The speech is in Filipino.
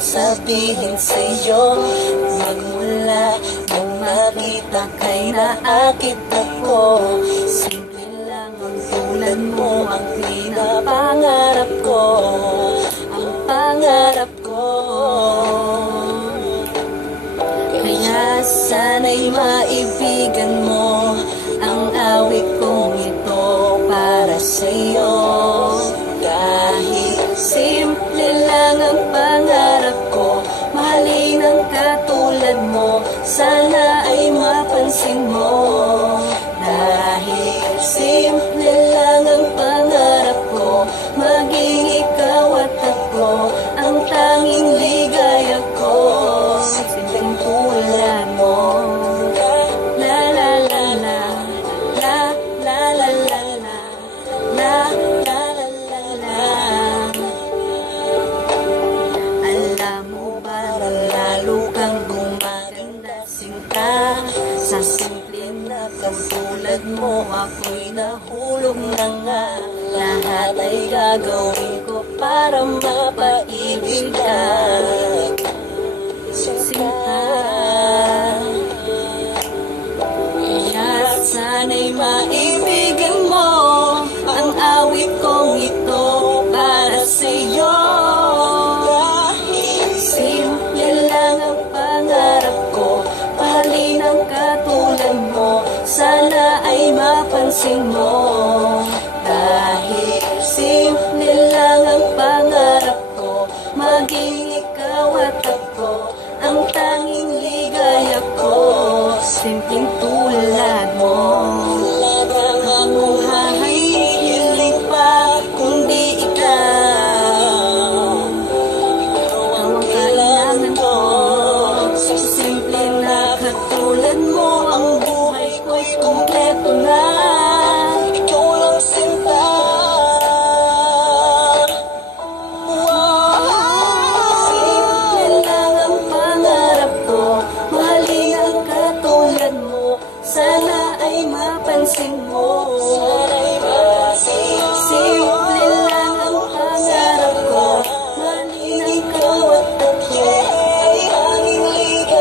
sabihin sa'yo. Magmula nang makita kay naakit ako. Simple lang ang tulad mo ang pinapangarap ko. Ang pangarap ko. Kaya sana'y maibigan mo ang awit kong ito para sa'yo. Kahit simple lang ang pangarap ko, mahalin ang katulad mo, sana ay mapansin mo. Dahil simple lang ang pangarap ko, maging ikaw at ako ang tanging ligaya ko. Simpleng tulad mo. La la la la, la la la la la, la la la la la. Alam mo ba na lalo kang gumaganda sinta? Sa simple na katulad mo ako'y nahulog na nga. Lahat ay gagawin ko para mapaibig ka. Sinta, kaya sana'y maibigan mo ang awit kong ito para sa'yo. Simple lang ang pangarap ko, mahalin ang katulad mo, sana ay mapansin mo.